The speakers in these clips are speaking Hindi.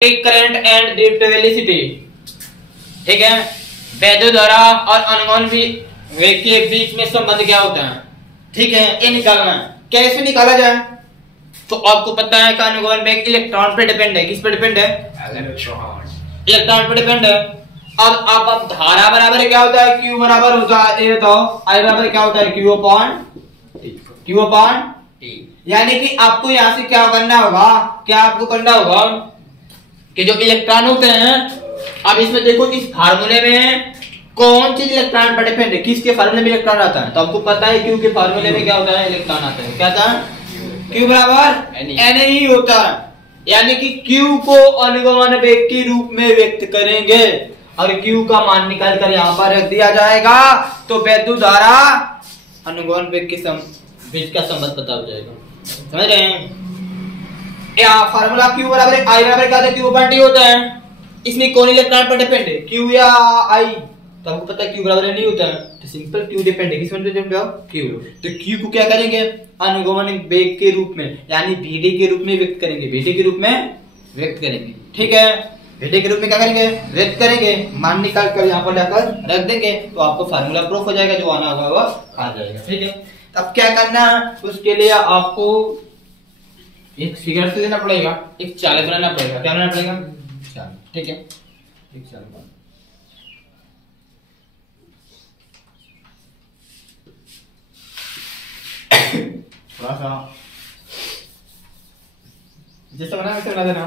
Current and drift velocity. ठीक है, वैद्युत धारा और अनुगमन वेग के बीच में संबंध क्या होता है? ठीक है, ये निकालना है। कैसे निकाला जाए? तो आपको पता है कि अनुगमन वेग इलेक्ट्रॉन पे डिपेंड है। किस पे डिपेंड है? इलेक्ट्रॉन पे डिपेंड है। अब धारा बराबर क्या होता है? Q बराबर होता है, ये बताओ, I बराबर क्या होता है? Q upon T। यानी कि आपको यहाँ से क्या करना होगा? क्या आपको करना होगा कि जो इलेक्ट्रॉन होते हैं, अब इसमें देखो इस फार्मूले में कौन चीज इलेक्ट्रॉन पर डिपेंड है? किसके फार्मूले में इलेक्ट्रॉन आता है? तो आपको पता है Q के फार्मूले में क्या होता है? इलेक्ट्रॉन आता है। क्या था? Q बराबर Na ही होता है। यानी कि Q को अनुगमन वेग के रूप में व्यक्त करेंगे और Q का मान निकाल कर यहाँ पर रख दिया जाएगा, तो वैद्युत धारा अनुगमन वेग के बीच का संबंध पता हो जाएगा। समझ रहे हैं? फार्मूला Q बराबर I बराबर क्या होता है? Q अपॉन T होता है। इसमें कौन इलेक्ट्रॉन पर डिपेंड है? Q या I? तो हमको पता है Q बराबर नहीं होता है, तो सिंपल Q डिपेंड है। किस में डिपेंड है? Q। तो Q को क्या करेंगे? अनुगमन वेग के रूप में, यानी Vd के रूप में व्यक्त करेंगे। Vd के रूप में व्यक्त करेंगे। ठीक है, Vd के रूप में क्या करेंगे? व्यक्त करेंगे। मान निकाल कर यहाँ पर लाकर रख देंगे, तो आपको फार्मूला प्रूफ हो जाएगा। जो आना होगा वो आ जाएगा। ठीक है, अब क्या करना है? उसके लिए आपको एक फिगर से देना पड़ेगा, एक चाल बनाना पड़ेगा। क्या बनाना पड़ेगा? चाल। ठीक है, एक चाल बना। थोड़ा सा जैसे बना वैसे बना देना।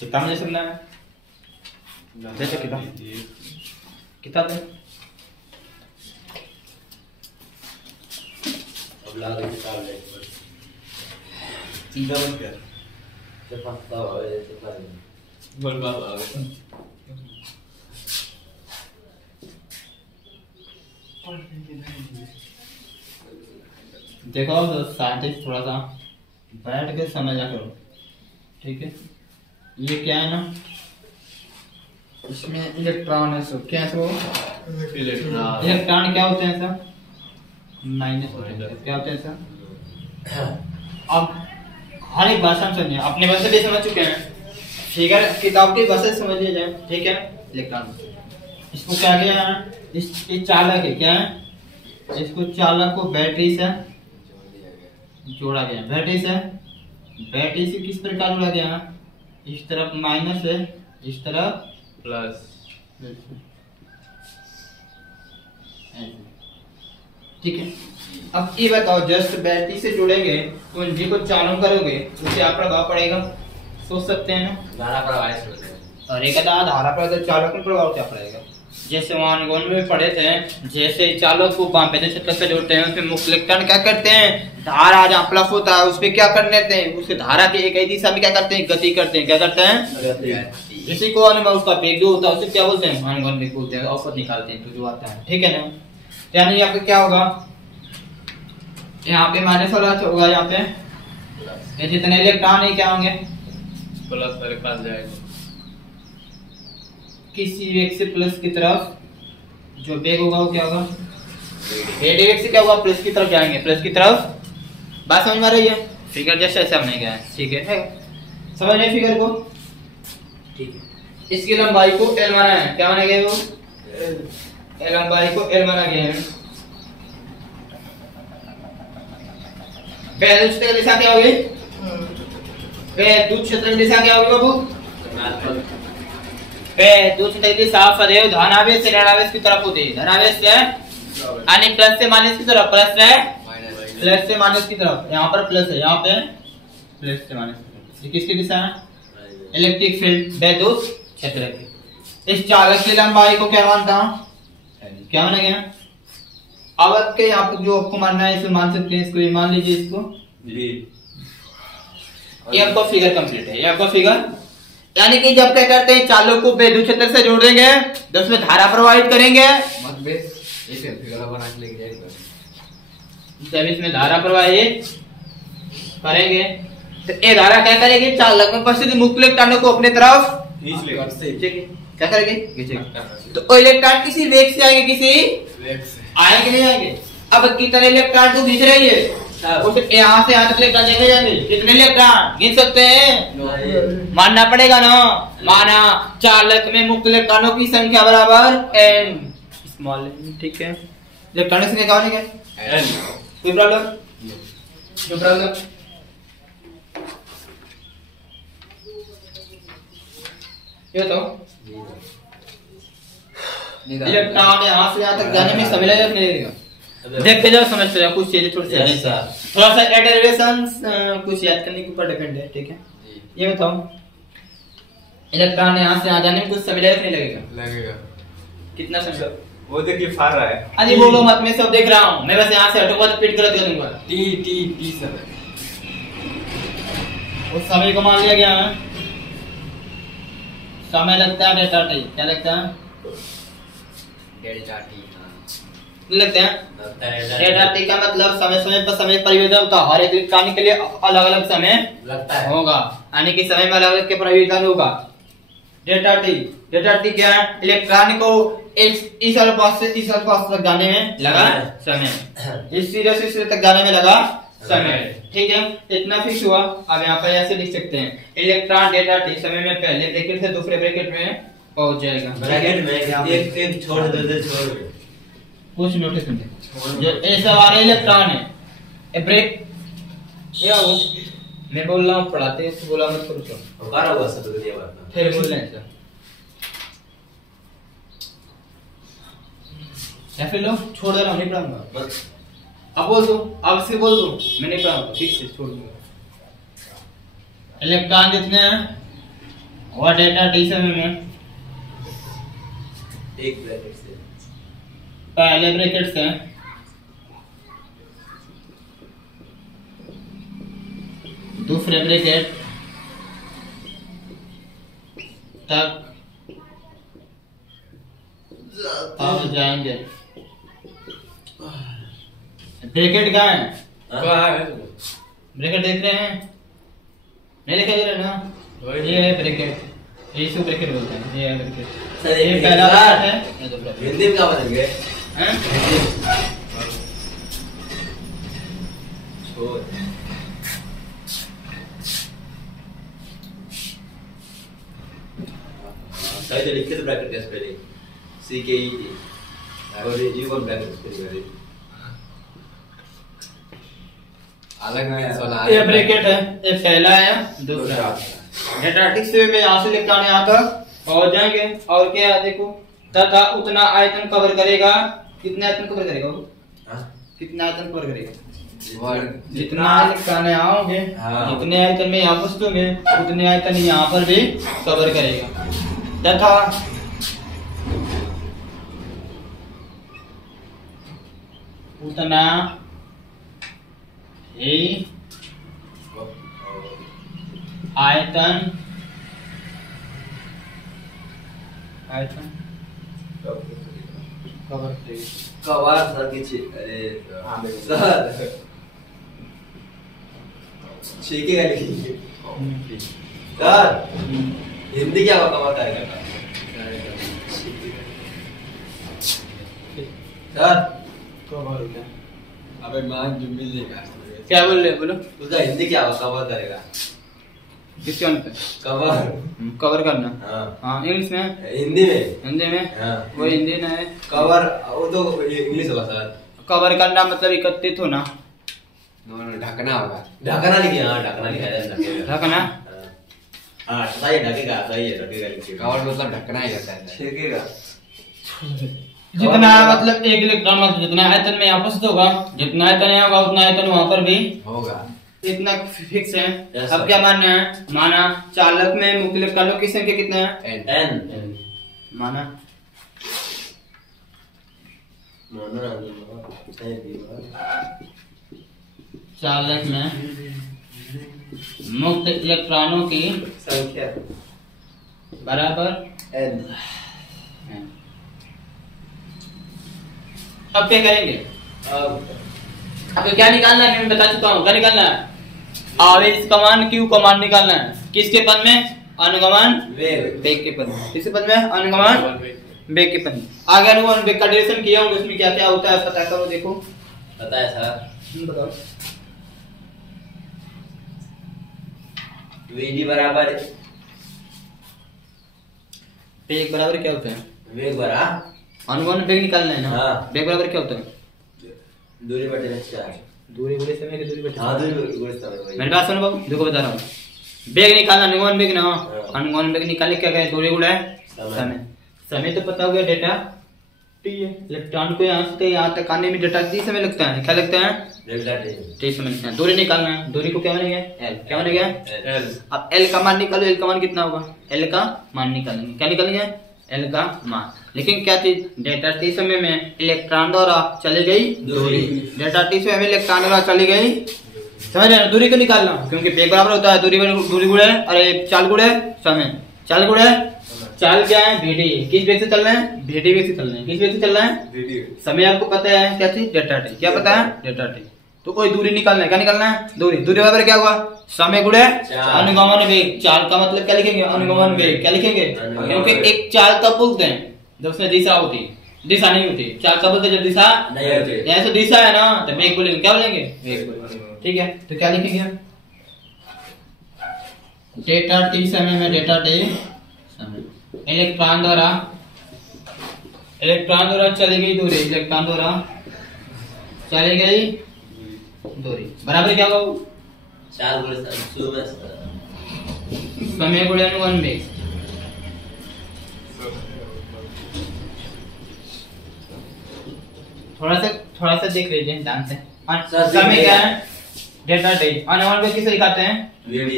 किताब में जैसे बना है, जैसे किताब में अब ला दे किताब ले सीधा बन गया। जब पत्ता आवे जैसे कर बोल बाबा आवे। देखो साइंटिस्ट थोड़ा सा बैठ के समझा करो। ठीक है, ये क्या है ना, इसमें इलेक्ट्रॉन है। सो क्या है? सो इलेक्ट्रॉन क्या होते हैं सर? माइनस होते हैं। क्या होते हैं सर? अब हर एक भाषा में समझिए, अपने भाषा भी समझ चुके हैं, फिगर किताब की भाषा समझ लिया जाए। ठीक है, इलेक्ट्रॉन इसको क्या किया है? इस चालक है, क्या है? इसको चालक को बैटरी से जोड़ा गया। बैटरी से किस प्रकार जोड़ा गया? इस तरफ माइनस है, इस तरफ प्लस। ठीक है, अब ये बताओ, जस्ट बैटरी से जुड़ेंगे तो कुंजी को चालू करोगे तो क्या प्रभाव पड़ेगा? सोच सकते हैं ना, धारा प्रवाह। और एक धारा प्रवाह चालक में प्रभाव क्या पड़ेगा? जैसे वहां अनुगमन में पढ़े थे, जैसे चालक को वैद्युत क्षेत्र से जोड़ते हैं, उसमें मुख्य इलेक्ट्रॉन क्या करते हैं? धारा जहाँ प्लस होता है उस पे क्या कर लेते हैं? उसके धारा की एक ही दिशा में क्या करते हैं? गति करते हैं। क्या करते हैं? इसी को उसका वेग जो होता है उसे क्या बोलते हैं? अनुगमन वेग बोलते हैं। औसत निकालते हैं तो जो आता है। ठीक है ना, यानी यहाँ पे क्या होगा? यहाँ पे माइनस वाला होगा, यहाँ पे जितने इलेक्ट्रॉन है क्या होंगे? प्लस वाले पास जाएगा। किसी वेग से प्लस की तरफ जो वेग होगा वो क्या होगा? वेग से क्या होगा? प्लस की तरफ जाएंगे। प्लस की तरफ। बात समझ में आ रही है? फिगर जैसे ऐसा बनेगा। ठीक है, समझ रहे फिगर को? ठीक है, इसकी लंबाई को L माना है। क्या माना गया? वो लंबाई को L माना गया है। वैद्युत क्षेत्र की दिशा क्या होगी? वैद्युत क्षेत्र की दिशा क्या होगी बाबू? वैद्युत क्षेत्र की दिशा सदैव धनावेश से ऋणावेश की तरफ होती है। धनावेश से यानी प्लस से माइनस की तरफ, प्लस से माइनस की तरफ। यहाँ पर प्लस है, यहाँ पे प्लस से माइनस की तरफ। ये किसकी दिशा है? इलेक्ट्रिक फील्ड, वैद्युत क्षेत्र की। इस चालक की लंबाई को क्या मानता हूँ? क्या माना गया? अब के यहाँ पे जो आपको मानना है इसे मान सकते हैं। इसको ये मान लीजिए, इसको ये आपका फिगर कंप्लीट है। ये आपका फिगर, यानी कि जब क्या करते हैं? चालक को वैद्युत क्षेत्र से जोड़ेंगे तो उसमें धारा प्रवाहित करेंगे। जब इसमें धारा प्रवाहित करेंगे तो ये धारा क्या करेगी? चालक में उपस्थित मुख्य इलेक्ट्रॉनों को अपने तरफ क्या करेगी? तो इलेक्ट्रॉन किसी वेग से आएंगे, किसी वेग से आएंगे नहीं आएंगे? अब कितने इलेक्ट्रॉन को खींच रही है? उस यहाँ से यहाँ तक इलेक्ट्रॉन देखे जाएंगे, कितने इलेक्ट्रॉन गिन सकते हैं? मानना पड़ेगा ना। माना चालक में मुक्त इलेक्ट्रॉनों की संख्या बराबर n स्मॉल n, ठीक है। इलेक्ट्रॉन की संख्या क्या होनी है? कोई प्रॉब्लम? कोई प्रॉब्लम? ये तो इलेक्ट्रॉन यहाँ से यहाँ तक जाने में समय लगेगा नहीं लगेगा? देखते जाओ, समझते जाओ, कुछ चीजें थोड़ी सी थोड़ा सा डेरिवेशन कुछ याद करने के ऊपर डिपेंड है, ठीक है। ये बताओ इलेक्ट्रॉन यहाँ से यहाँ जाने में कुछ समय लगेगा नहीं लगेगा? लगेगा। कितना समय? वो देखिए फार रहा है। अरे बोलो मत, मैं सब देख रहा हूँ, मैं बस यहाँ से हटूंगा तो पीट कर दूंगा। टी सर उस समय को मान लिया गया है। समय लगता है डेल्टा टी, क्या लगता है? डेल्टा टी लगता है डेल्टा टी का मतलब समय समय पर समय परिवर्तन होता है। हर एक इलेक्ट्रॉन के लिए अलग अलग समय लगता है होगा, यानी कि समय में अलग अलग के परिवर्तन होगा। डेल्टा टी क्या है? इलेक्ट्रॉन को इस अल्पास से इस अल्पास तक जाने में लगा समय, इस सिरे से सिरे तक जाने में लगा समय, ठीक है। इतना फिक्स हुआ। अब यहाँ पर ऐसे लिख सकते हैं इलेक्ट्रॉन डेल्टा टी समय में पहले ब्रैकेट से दूसरे ब्रैकेट में पहुंच जाएगा। ब्रैकेट में एक छोड़ दे, छोड़ कुछ नोटिस नहीं, जो ऐसा वाला इलेक्ट्रॉन है ब्रेक क्या वो मैं बोल रहा हूँ, पढ़ाते हैं बोला मत करो तो बारह हुआ सब दुनिया भर में फिर बोल रहे हैं या फिर लो छोड़ दे रहा हूँ, नहीं पढ़ाऊंगा बस। अब बोल दो, अब से बोल दो, मैं नहीं पढ़ाऊंगा, ठीक से छोड़ दूंगा। इलेक्ट्रॉन जितने हैं और डेल्टा टी समय में एक ब्रैकेट से पहले ब्रैकेट से दूसरे ब्रैकेट तक पहुंच जाएंगे। ब्रैकेट कहाँ है? ब्रैकेट देख रहे हैं? नहीं दिखाई दे रहा ना? ये है ब्रैकेट, इसको ब्रैकेट बोलते हैं। ये है ब्रैकेट, ये पहला ब्रैकेट है, ये दूसरा। हिंदी में क्या बदलेंगे? छोड़ सही तो लिख के तो ब्रैकेट टेस्ट पहले CKE और ये वन ब्रैकेट पहले अलग में सोना। ये ब्रैकेट है, ये पहला है दूसरा। डेल्टा से में यहाँ से इलेक्ट्रॉन यहाँ तक पहुंच जाएंगे और क्या है देखो, तथा उतना आयतन कवर करेगा। कितना आयतन कवर करेगा वो? कितना आयतन कवर करेगा? जितना इलेक्ट्रॉन यहाँ होंगे उतने आयतन में यहाँ वस्तुओंगे, उतने आयतन यहाँ पर भी कवर करेगा। तथा उतना ही आयतन कवर कवर सर की अरे सर छीकेगा लिखिए सर हिंदी क्या कवर करेगा सर कवर क्या? अबे मान जो मिलेगा क्या बोल रहे बोलो? उसका हिंदी क्या कवर करेगा? किसके अंदर? कवर कवर करना। हाँ हाँ इंग्लिश में, हिंदी में, हिंदी में हाँ वो हिंदी ना है। कवर वो तो इंग्लिश होगा सर। कवर करना मतलब एकत्रित होना, ढकना होगा। ढकना लिखिए, हाँ ढकना लिखा है। ढकना, हाँ सही ढकेगा, सही है ढकेगा लिखिए। कवर मतलब ढकना ही रहता है। छेकेगा जितना मतलब एक इलेक्ट्रॉन मतलब जितना आयतन में यहाँ उपस्थित होगा, जितना आयतन यहाँ होगा उतना आयतन वहां पर भी होगा। इतना फिक्स है। Yes, अब sir. क्या मानना है? माना चालक में मुक्त इलेक्ट्रॉनों की संख्या कितना है? n माना चालक में मुक्त इलेक्ट्रॉनों की संख्या बराबर n। अब क्या करेंगे? अब क्या निकालना है? मैं बता चुका हूँ क्या निकालना है। आवेश कमान क्यू कमान निकालना है। किसके पद में? अनुगमन वेग के पद में। किसके पद में? अनुगमन वेग के पद में। आगे अनुगमन वेग का डेरिवेशन किया हूँ, उसमें क्या क्या होता है पता करो। देखो पता है सर। बताओ। VD बराबर वेग बराबर क्या होता है? वेग बरा अनुगमन वेग निकालना है ना। हाँ। वेग बराबर क्या होता है? दूरी बटे चार्ज। दूरी गुणे समय की दूरी बटे। हाँ दूरी गुणे समय। मेरी बात सुनो बाबू, देखो बता रहा हूँ। वेग निकालना अनुगमन वेग ना। हाँ। अनुगमन वेग निकालने क्या करें? दूरी गुणे समय। समय तो पता हो गया डेटा टी है। इलेक्ट्रॉन को यहाँ से यहाँ तक आने में डेटा टी समय लगता है। क्या लगता है? डेल्टा टी समय लगता है। दूरी निकालना है। दूरी को क्या बनेगा? एल। क्या बनेगा? एल। अब एल का मान निकालो। एल का मान कितना होगा? एल का मान निकालेंगे। क्या निकालेंगे? एल का मान। लेकिन क्या चीज? डेटा टी समय में इलेक्ट्रॉन द्वारा चली गई दूरी। डेटा टी समय में इलेक्ट्रॉन द्वारा चली गई, समझ रहे? दूरी को निकालना, क्योंकि वेग बराबर होता है दूरी गुणे, अरे चाल गुणे समय। चाल गुणे चाल क्या है? VD। किस वेग से चल रहे हैं? VD वेग से चल रहे हैं। किस वेग से चल रहे हैं? समय आपको पता है क्या चीज? Data T. क्या पता है? Data T. तो कोई दूरी निकालना है। क्या निकालना है? दूरी। दूरी बराबर क्या हुआ? समय गुणे अनुगमन वेग। चाल का मतलब क्या लिखेंगे? अनुगमन वेग। क्या लिखेंगे? क्योंकि एक चाल तब बोलते हैं जब उसमें दिशा होती है, दिशा नहीं होती। चाल कब बोलते हैं? जब दिशा नहीं होती। ऐसे दिशा है ना, तो वेग बोलेंगे। क्या बोलेंगे? वेग बोलेंगे। ठीक है, तो क्या लिखेंगे हम? डेटा टी समय में, डेटा टी समय इलेक्ट्रॉन द्वारा चली गई दूरी। इलेक्ट्रॉन द्वारा चली गई दूरी बराबर क्या होगा? चाल गुणे समय गुणे अनुगमन वेग। थोड़ा सा देख लीजिए ध्यान से। समय क्या है? Data T. अनुगमन वेग किसे दिखाते हैं? VD।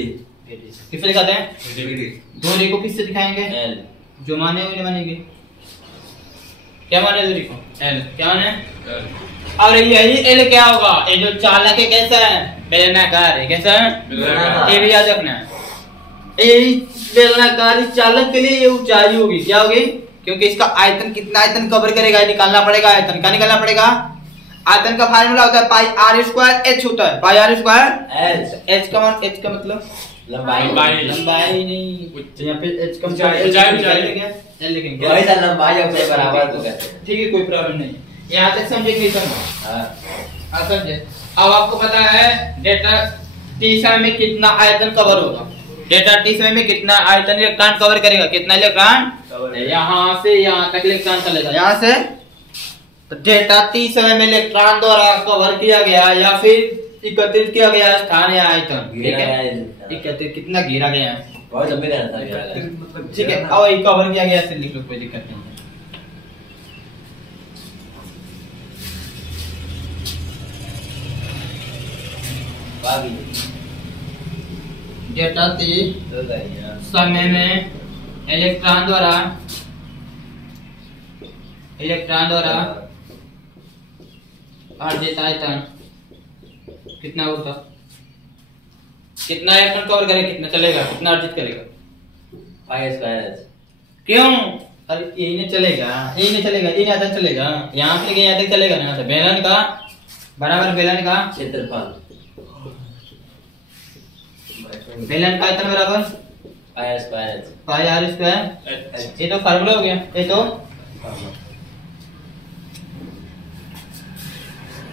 किसे दिखाते हैं? दूरी को किससे दिखाएंगे? L। जो माने उन्हें मानेंगे। क्या माने दूरी को? L। क्या माने? और यही L क्या होगा? ये जो चालक है कैसा है? बेलनाकार है। कैसा है? बेलनाकार। ये भी याद रखना है। ये बेलनाकार चालक के लिए ये ऊंचाई होगी। क्या होगी? क्योंकि इसका आयतन कितना आयतन कवर करेगा निकालना पड़ेगा। आयतन क्या निकालना पड़ेगा? आयतन का फार्मूला होता है पाई आर स्क्वायर एच होता है। पाई आर स्क्वायर एच का मान, एच का मतलब लंबाई। लंबाई नहीं, यहाँ पे एच का ऊंचाई लिखेंगे। वही था लंबाई और बराबर तो कहते हैं। ठीक है, कोई प्रॉब्लम नहीं। यहाँ तक समझे कि नहीं समझे? हाँ समझे। अब आपको पता है डेटा टी समय में कितना आयतन कवर होगा। डेटा टी समय में कितना आयतन इलेक्ट्रॉन कवर करेगा? कितना इलेक्ट्रॉन? यहाँ से यहाँ तक इलेक्ट्रॉन चलेगा। यहाँ से तो डेटा टी समय में इलेक्ट्रॉन द्वारा कवर किया गया या फिर एकत्रित किया गया स्थान या आयतन। ठीक है, एकत्रित कितना घेरा गया है? बहुत लंबे का था। ठीक है, अब कवर किया गया, लिख लो, कोई दिक्कत नहीं है। डेटा टी समय में इलेक्ट्रॉन द्वारा अर्जित आयतन कितना होता? कितना इलेक्ट्रॉन कवर करेगा? कितना चलेगा? कितना अर्जित करेगा? Pi square. क्यों? अरे यही नहीं चलेगा, यही नहीं चलेगा, यही आयतन चलेगा। यहाँ से लेके यहाँ तक चलेगा ना। तो बेलन का बराबर बेलन का क्षेत्रफल। बेलन का आयतन बराबर pi square. Pi r square. ये तो फार्मूला हो गया। ये तो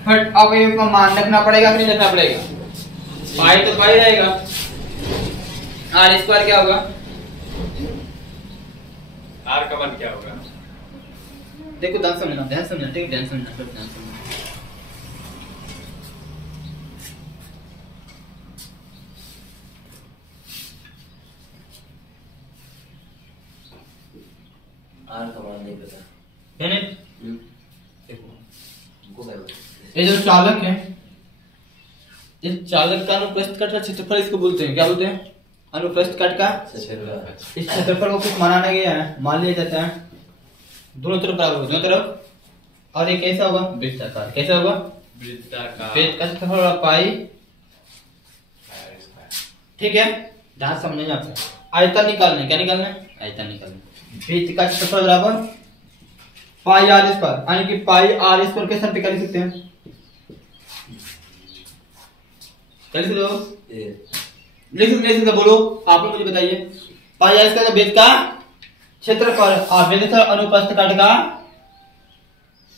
बट अब ये मान रखना पड़ेगा कि नहीं रखना पड़ेगा? पाई तो पाई रहेगा। आर स्क्वायर क्या होगा? आर का मान क्या होगा? देखो ध्यान समझना, ठीक, ध्यान समझना। आर का मान नहीं पता। यानी देखो हमको क्या ये जो चालक है, इस चालक का अनुप्रस्थ काट का क्षेत्रफल इसको बोलते हैं। क्या बोलते हैं? अनुप्रस्थ काट का क्षेत्रफल। इस क्षेत्रफल को कुछ माना गया है, मान लिया जाता है दोनों तरफ बराबर, दोनों तरफ। और ये कैसा होगा? वृत्ताकार। कैसा होगा? वृत्ताकार। वृत्त का क्षेत्रफल होगा पाई। ठीक है, ध्यान समझना यहाँ पे। आयतन निकालना है। क्या निकालना है? आयतन निकालना है। वृत्त का क्षेत्रफल बराबर पाई आर स्क्वायर, यानी कि पाई आर स्क्वायर के साथ क्या लिख सकते हैं? लिख लो, लिख सकते बोलो, आप लोग मुझे बताइए। पाई आर स्क्वायर वृत्त का क्षेत्रफल और वृत्त अनुप्रस्थ काट का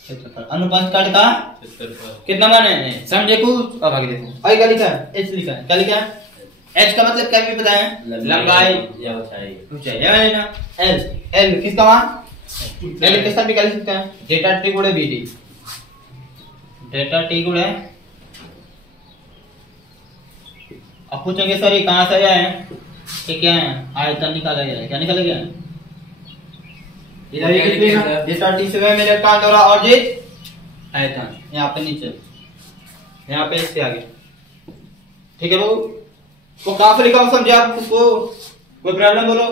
क्षेत्रफल। अनुप्रस्थ काट का क्षेत्रफल कितना माने? समझे कुछ? अब आगे देखो, आगे क्या लिखा है? एच लिखा है। क्या लिखा है? एच का मतलब क्या भी बताएं? लंबाई या ऊंचाई। ऊंचाई है ना। एल एल किसका मान? एल किसका निकाल सकते हैं? डेटा टी गुणे बी डी, डेटा टी गुणे। अब पूछेंगे सर ये कहां से आया है? ये क्या है? आयतन निकाला गया है। क्या निकाला गया है? इधर ये कितना डेटा टी से में इलेक्ट्रॉन द्वारा अर्जित आयतन, यहाँ पे नीचे, यहाँ पे इससे आगे। ठीक है बाबू, वो काफी लिखा हूं, समझे आप उसको? कोई प्रॉब्लम बोलो,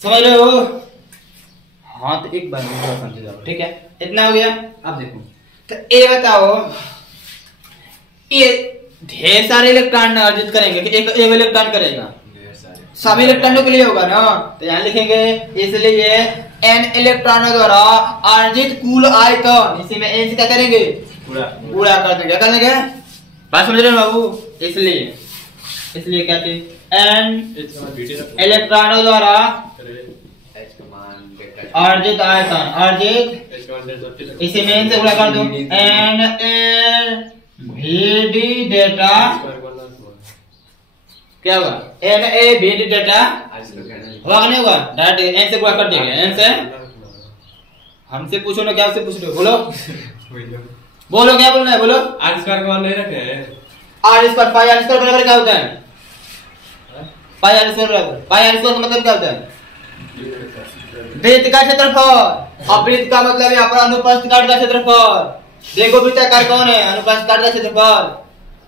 समझ रहे हो? हाँ तो एक बार समझे जाओ। ठीक है, इतना हो गया। अब देखो तो ये बताओ, ये ढेर सारे इलेक्ट्रॉन अर्जित करेंगे कि एक इलेक्ट्रॉन करेगा? सभी इलेक्ट्रॉनों के लिए होगा ना, तो यहाँ लिखेंगे इसलिए n इलेक्ट्रॉनों द्वारा अर्जित कुल आयतन, इसी में n से क्या करेंगे? पूरा कर देंगे। क्या कर देंगे? बात समझ रहे हो बाबू? इसलिए क्या चीज? n इलेक्ट्रॉनों द्वारा अर्जित आयतन, अर्जित इसी में n से गुणा कर दो। n a v d data क्या होगा? n a v d data होगा नहीं होगा? डायरेक्ट n से गुणा कर देंगे। n से हमसे पूछो ना, क्या से पूछ रहे हो? बोलो बोलो, क्या बोलना है? बोलो। आर स्क्वायर का मान नहीं रखे हैं? R square pi r square बराबर क्या होता है? पाई आर स्क्वायर बराबर, पाई आर स्क्वायर का मतलब क्या होता है? वृत्त का क्षेत्रफल। अब वृत्त का मतलब यहाँ पर अनुप्रस्थ काट का क्षेत्रफल। देखो वृत्ताकार कौन है? अनुप्रस्थ काट का क्षेत्रफल।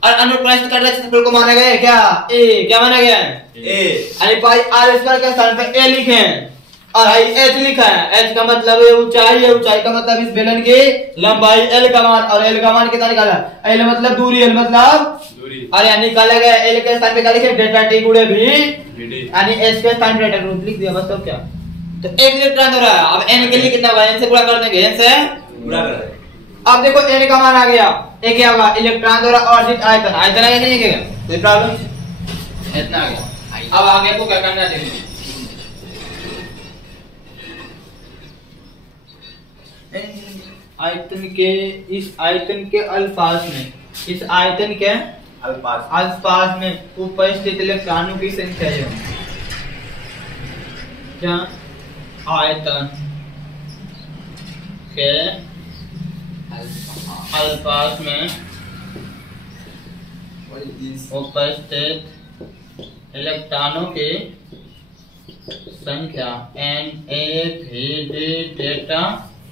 और अनुप्रस्थ काट का क्षेत्रफल को माना गया है क्या? ए। क्या माना गया है? ए। अरे पाई आर स्क्वायर के स्थान पे ए लिखे हैं और एच लिखा है। एच का मतलब है ऊंचाई है, ऊंचाई का मतलब इस बेलन की लंबाई, एल का मान, और एल का मान कितना निकाला? एल मतलब दूरी, एल मतलब दूरी। और यहाँ निकाला गया एल के स्थान पे क्या लिखे? डेल्टा टी गुणे भी, यानी एच के स्थान पे डेल्टा टी लिख दिया बस। तो क्या, तो एक इलेक्ट्रॉन हो रहा है। अब एन के लिए कितना होगा? एन से गुणा कर देंगे, एन से गुणा कर। अब देखो एन का मान आ गया, ए क्या होगा? इलेक्ट्रॉन द्वारा अर्जित आयतन। आयतन आ गया कि नहीं आएगा? कोई प्रॉब्लम? इतना आ गया। अब आगे को क्या करना चाहिए? आयतन के, इस आयतन के अल्पास में, इस आयतन के अल्पास में उपस्थित इलेक्ट्रॉनों की संख्या है क्या? आयतन के अल्पास में उपस्थित इलेक्ट्रॉनों की संख्या n a v d data.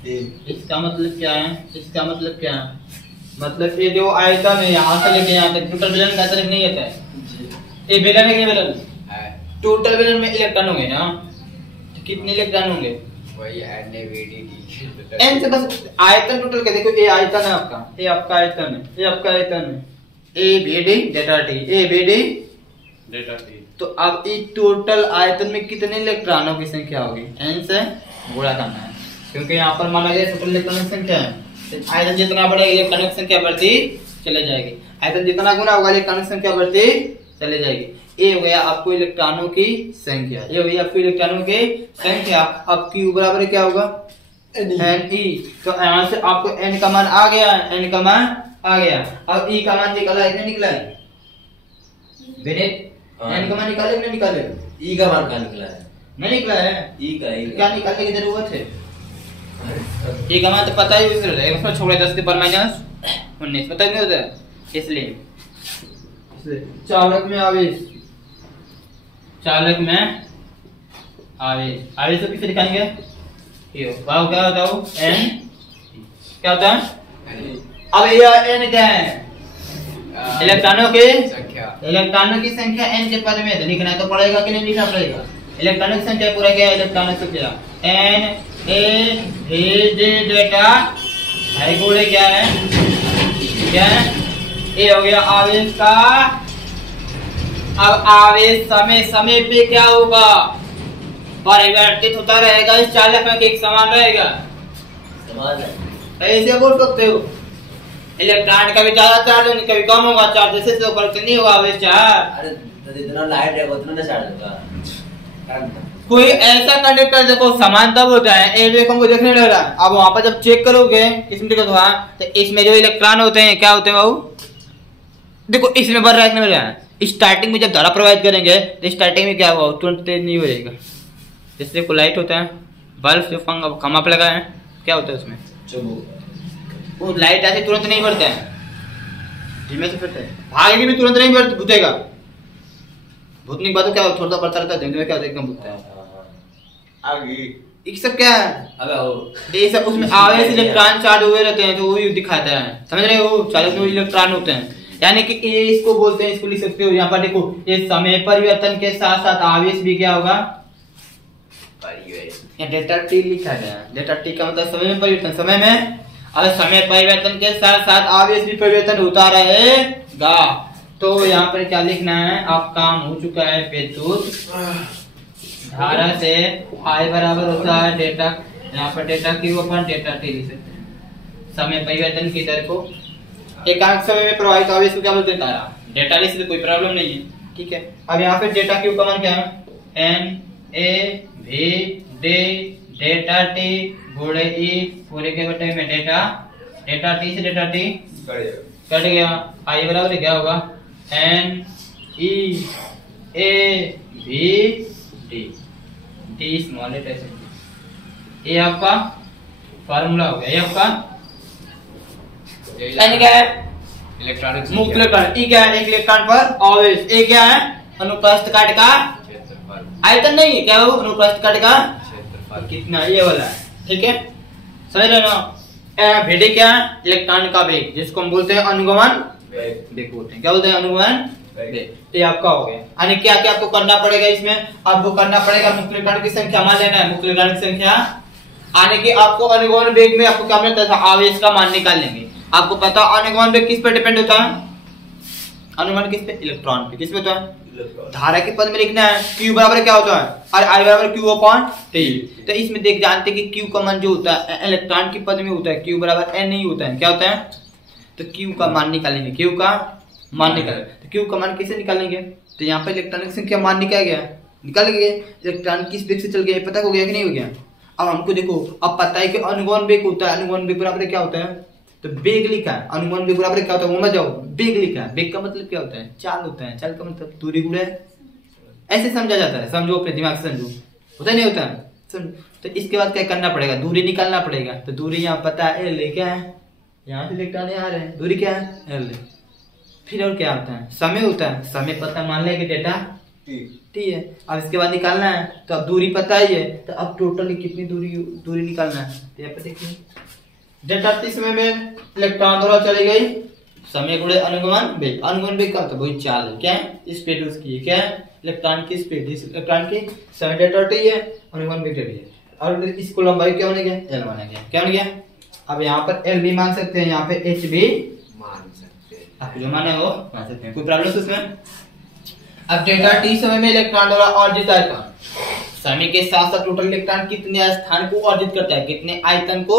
इसका मतलब क्या है? इसका मतलब क्या है? मतलब ये जो आयतन है यहाँ से लेके यहाँ तक, टोटल बेलन का आयतन नहीं आता है। ये बेलन है, क्या बेलन? टोटल बेलन में इलेक्ट्रॉन होंगे ना, तो कितने इलेक्ट्रॉन होंगे? वही n a v d n से बस आयतन टोटल का देखो। ये आयतन है आपका, ये आपका आयतन है, ये आपका आयतन है। A B D data T, A B D data T. तो अब इस टोटल आयतन में कितने इलेक्ट्रॉनों की संख्या होगी? n से गुणा करना है, क्योंकि यहाँ पर माना गया टोटल इलेक्ट्रॉनों की संख्या है। आयतन जितना बढ़ेगा इलेक्ट्रॉनों की संख्या बढ़ती चले जाएगी। आयतन जितना गुना होगा इलेक्ट्रॉनों की संख्या बढ़ती चले जाएगी। ये हो गया आपको इलेक्ट्रॉनों की संख्या, ये हो गई आपको इलेक्ट्रॉनों की संख्या। अब Q बराबर क्या होगा? Ne। तो यहाँ से आपको n का मान आ गया, n का मान आ गया। अब E का मान निकला है, निकला है विनीत? n का मान निकाले नहीं निकाले? E का मान कहाँ निकला है? नहीं निकला है। E का क्या निकालने की जरूरत है? E का मान तो पता ही है, उसमें छोड़ 10 के पर माइनस 19 पता नहीं होता है। इसलिए चालक में आवेश, चालक में आवेश, आवेश को किसे लिखेंगे? क्या होता है? n क्या होता है? अब यह n क्या है? इलेक्ट्रॉनों की संख्या। इलेक्ट्रॉनों की संख्या n के पद में लिखना तो पड़ेगा कि नहीं लिखना पड़ेगा? इलेक्ट्रॉनों की संख्या पूरा क्या है? इलेक्ट्रॉनों की संख्या n a v d data भाई गुणे क्या है? क्या है? ये हो गया आवेश का। अब आवेश समय समय पे क्या होगा? परिवर्तित होता रहेगा, इस चालक में एक समान रहेगा। समान है। ऐसे बोल सकते हो। इलेक्ट्रॉन का भी ज्यादा चार्ज होगा, कभी कम होगा चार्ज, जैसे तो परिवर्तन नहीं होगा आवेश चार्ज। अरे तो जितना लाइट है उतना ना चार्ज होगा। कोई ऐसा कंडक्टर देखो समान तब होता है, ए वेव हमको देखने लग रहा है। अब वहां पर जब चेक करोगे किस मीटर का तो इसमें जो इलेक्ट्रॉन होते हैं क्या होते हैं बाबू? देखो इसमें बढ़ रहा है, स्टार्टिंग में जब धारा प्रवाहित करेंगे तो स्टार्टिंग में क्या होगा, तुरंत तेज नहीं हो जाएगा। जैसे कोई लाइट होता है, बल्ब जो खम्भा पे लगा है, क्या होता है उसमें, वो लाइट ऐसे तुरंत नहीं बढ़ता है, धीमे से फिरता है, भागेगी भी तुरंत नहीं भूतेगा। भूतने के बाद क्या होगा, थोड़ा बढ़ता रहता है, धीमे क्या होता है, एकदम भूतता है। आगे ये सब क्या है, अबे ये सब उसमें आवेश इलेक्ट्रॉन चार्ज हुए रहते हैं, तो वो ही दिखाता है, समझ रहे हो, चार्ज में इलेक्ट्रॉन होते हैं। यानी कि ये इसको बोलते हैं, इसको लिख सकते हो यहाँ पर, देखो ये समय परिवर्तन के साथ साथ आवेश भी क्या होगा, डेल्टा टी लिखा गया है। डेल्टा टी का मतलब समय में परिवर्तन, समय में, और समय परिवर्तन के साथ साथ आवेश भी परिवर्तन होता रहेगा। तो यहाँ पर क्या लिखना है, आप काम हो चुका है, विद्युत धारा से I बराबर होता है डेटा, यहाँ पर डेटा क्यू अपन डेटा टी लिख सकते हैं। समय परिवर्तन की दर को एकांक समय में प्रवाहित आवेश को क्या बोलते हैं, धारा। डेटा लिख सकते, कोई प्रॉब्लम नहीं है, ठीक है। अब यहाँ पे डेटा क्यू का मान क्या है, N A V D data T गुणे ई पूरे के बटे में डेटा, डेटा टी से डेटा टी कट गया, आई बराबर क्या होगा, N E A V D, D small letter, ये आपका फार्मूला हो गया। ये आपका एन क्या है, इलेक्ट्रॉनिक मुक्त इलेक्ट्रॉन, ई क्या है, एक इलेक्ट्रॉन पर आवेश, ए क्या है, अनुप्रस्थ काट का आयतन, नहीं क्या हो, अनुप्रस्थ काट का कितना, ये वाला है, ठीक है, समझ रहे ना। भेड़े क्या है, इलेक्ट्रॉन का वेग, जिसको हम बोलते हैं अनुगमन वेग बोलते हैं, क्या बोलते हैं, अनुगमन वेग। ये आपका हो गया। यानी क्या क्या आपको करना पड़ेगा इसमें, आपको करना पड़ेगा मुक्त इलेक्ट्रॉन की संख्या मान लेना है, मुक्त इलेक्ट्रॉन की संख्या, आने की आपको अनुगमन वेग में आपको क्या मिलता था, आवेश का मान निकाल लेंगे। आपको पता अनुगमन वेग किस पे डिपेंड होता है, अनुगमन किस पे, इलेक्ट्रॉन पे, किस पे होता है, धारा के पद में लिखना है, Q बराबर क्या होता है, और I बराबर Q अपॉन T। तो इसमें देख जानते कि Q का मान जो होता है इलेक्ट्रॉन के पद में होता है, Q बराबर N नहीं होता है, क्या होता है, तो Q का मान निकालेंगे, Q का मान निकालेंगे, तो Q का मान कैसे निकालेंगे, तो यहाँ पर इलेक्ट्रॉन की संख्या मान निकाल गया, निकाल गए, इलेक्ट्रॉन किस वेग से चल गया पता हो गया कि नहीं हो गया। अब हमको देखो, अब पता है कि अनुगमन वेग होता है, अनुगमन वेग बराबर क्या होता है, तो वेग लिखा है, अनुगमन वेग बराबर क्या होता है, वो मत जाओ, वेग लिखा है, वेग का मतलब क्या होता है, चाल होता है, चाल का मतलब दूरी गुणा, ऐसे समझा जाता है, समझो अपने दिमाग से समझो, होता नहीं होता है, समझो। तो इसके बाद क्या करना पड़ेगा, दूरी निकालना पड़ेगा, तो दूरी यहाँ पता है एल, क्या है, यहाँ से इलेक्ट्रॉन आ रहे हैं, दूरी क्या है एल। फिर और क्या होता है, समय होता है, समय पता मान लेंगे डेटा टी है। अब इसके बाद निकालना है, तो अब दूरी पता ही है, तो अब टोटल कितनी दूरी निकालना है, तो यहाँ पे देखिए डेटा टी समय में इलेक्ट्रॉन द्वारा चली गई, समय गुणे अनुगमन वेग, अनुगमन वेग का मतलब वही चाल है, क्या है, स्पीड उसकी है, क्या है, इलेक्ट्रॉन की स्पीड, इलेक्ट्रॉन की समय डेटा टी है, अनुगमन वेग टी है, और इसको लंबाई क्या होने गया, एल माना गया, क्या होने गया। अब यहाँ पर एल भी मान सकते हैं, यहाँ पे एच भी मान सकते हैं, आप जो माने वो मान सकते हैं, कोई प्रॉब्लम उसमें। अब डेटा टी समय में इलेक्ट्रॉन द्वारा अर्जित आयतन, समय के साथ साथ टोटल इलेक्ट्रॉन कितने स्थान को अर्जित करता है, कितने आयतन को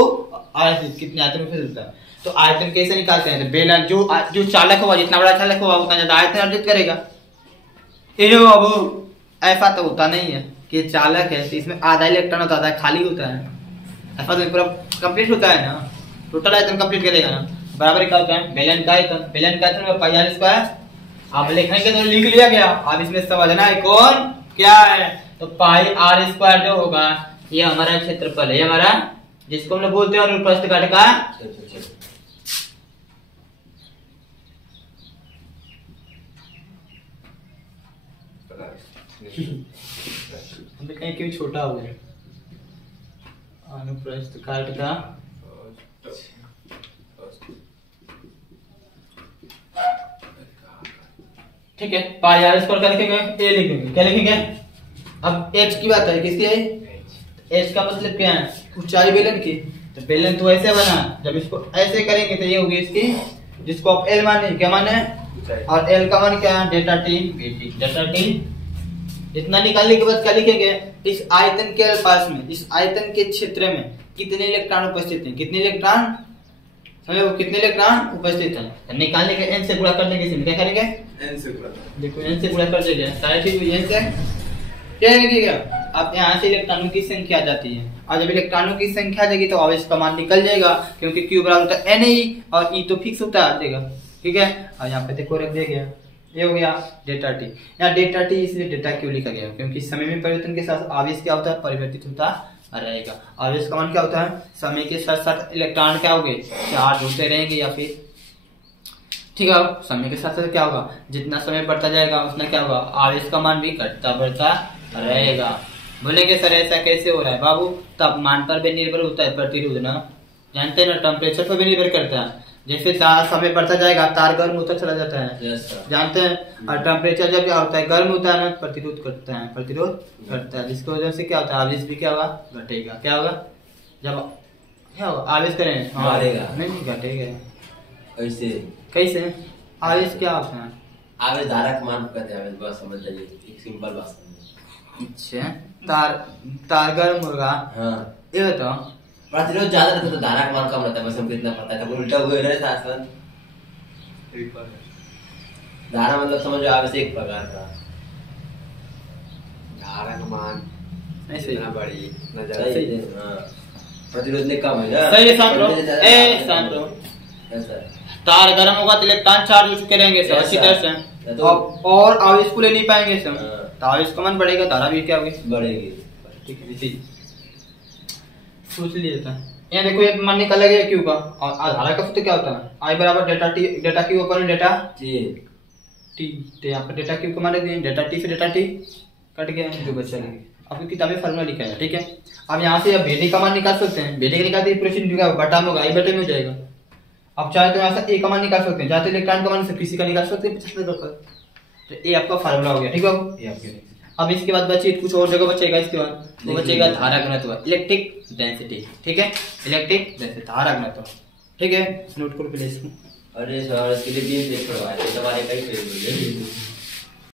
अर्जित, कितने आयतन में फैलता है। तो आयतन कैसे निकालते हैं, तो बेलन जो चालक होगा, जितना बड़ा चालक होगा उतना ज्यादा आयतन अर्जित करेगा। ये बाबू ऐसा तो होता नहीं है कि चालक है तो इसमें आधा इलेक्ट्रॉन होता है, खाली होता है, ऐसा तो पूरा कंप्लीट होता है ना, टोटल आयतन कंप्लीट करेगा ना, बराबर क्या होता है, बेलन का आयतन, बेलन का आयतन पाई आर स्क्वायर, आप लिखने के तो लिख लिया गया, अब इसमें समझना है कौन क्या है, तो पाई आर स्क्वायर जो होगा ये हमारा क्षेत्रफल है, ये हमारा जिसको हम लोग बोलते हैं अनुप्रस्थ काट का कहीं क्यों छोटा हो गया, अनुप्रस्थ काट का ठीक है, पाई आर स्क्वायर का लिखेंगे, ए लिखेंगे, क्या लिखेंगे। अब एच की बात है, किसकी है, एच का मतलब क्या है, ऊंचाई बेलन की, तो बेलन तो ऐसे बना, जब इसको ऐसे करेंगे तो ये होगी इसकी, जिसको आप एल माने, क्या माने, और एल का मान क्या है, data T BT, data T. इतना निकालने के बाद क्या लिखेंगे, इस आयतन के पास में, इस आयतन के क्षेत्र में कितने इलेक्ट्रॉन उपस्थित हैं, कितने इलेक्ट्रॉन, समझो कितने इलेक्ट्रॉन उपस्थित हैं, निकालने के एन से गुणा करने के क्या करेंगे, एन से गुणा, देखो एन से गुणा कर देंगे, सारी चीज एन से क्या लगेगा। अब यहाँ से इलेक्ट्रॉनों की संख्या आ जाती है, और जब इलेक्ट्रॉनों की संख्या आ जाएगी तो आवेश का मान निकल जाएगा, क्योंकि Q बराबर होता है Na और E तो फिक्स होता है देगा, ठीक है। और यहाँ पे देखो रख दिया गया, ये हो गया डेटा टी। यहाँ डेटा टी इसलिए डेटा क्यों लिखा गया क्योंकि समय में परिवर्तन के साथ आवेश क्या होता है, परिवर्तित होता रहेगा। आवेश का मान क्या होता है, समय के साथ साथ इलेक्ट्रॉन क्या होंगे, चार्ज होते रहेंगे या फिर ठीक है। समय के साथ साथ क्या होगा, जितना समय बढ़ता जाएगा उतना क्या होगा, आवेश का मान भी घटता बढ़ता रहेगा। बोलेंगे सर ऐसा कैसे हो रहा है बाबू, तापमान पर भी निर्भर होता है प्रतिरोध ना, जानते हैं ना, टेम्परेचर पर भी निर्भर करता है। जैसे समय बढ़ता जाएगा तार गर्म होता चला जाता है, जानते हैं। और टेम्परेचर जब क्या होता है, गर्म होता है ना, प्रतिरोध करता है, प्रतिरोध करता है, जिसकी वजह से क्या होता है, आवेश भी क्या होगा, घटेगा। क्या होगा, जब क्या होगा, आवेश करें नहीं घटेगा। कैसे कैसे आवेश क्या होता है, आवेश धारा का मान कहते हैं, बस समझ जाइए, एक सिंपल बात समझिए। अच्छा, तार गर्म होगा, हाँ ये बताओ, प्रतिरोध ज्यादा रहता है तो धारा का मान कम रहता है, बस हमको इतना पता है। कभी उल्टा हुआ है शासन, धारा मतलब समझो आवेश एक प्रकार का, धारा का मान ऐसे ना बढ़ी ना ज्यादा, हाँ प्रतिरोध ने कम है ना, सही है। शांत रहो, ए शांत रहो। तार गर्म होगा तो इलेक्ट्रॉन चार्ज हो चुके रहेंगे सर अच्छी तरह से, और आवेश को ले नहीं पाएंगे सर, तो आवेश का मान बढ़ेगा, धारा भी क्या होगी, बढ़ेगी। ठीक है, इसी सोच लिया था। यहाँ देखो ये मान निकाला गया क्यू का, और धारा का सूत्र क्या होता है, आई बराबर डेटा टी, डेटा क्यू अपन डेटा टी, तो यहाँ पर डेटा क्यू का मान दिए, डेटा टी से डेटा टी कट गया जो बचा गया। आपकी किताबें फॉर्मूला लिखा है, ठीक है। अब यहाँ से बेटे का मान निकाल सकते हैं, बेटे का निकालते ही बटा में होगा, आई बटे में हो जाएगा। अब चाहे तो यहाँ से ए का मान निकाल सकते हैं, चाहे तो इलेक्ट्रॉन का मान से किसी का निकाल सकते हैं 75 पर, तो ये आपका फार्मूला हो गया, ठीक है। ये आपके अब इसके बाद बची कुछ और जगह बचेगा, इसके बाद वो बचेगा धारा घनत्व, इलेक्ट्रिक डेंसिटी, ठीक है, इलेक्ट्रिक डेंसिटी धारा घनत्व, ठीक है। नोट करो प्लीज इसको। अरे सर इसके लिए 3 पेज पढ़वाए थे, तुम्हारे कई पेज हो गए।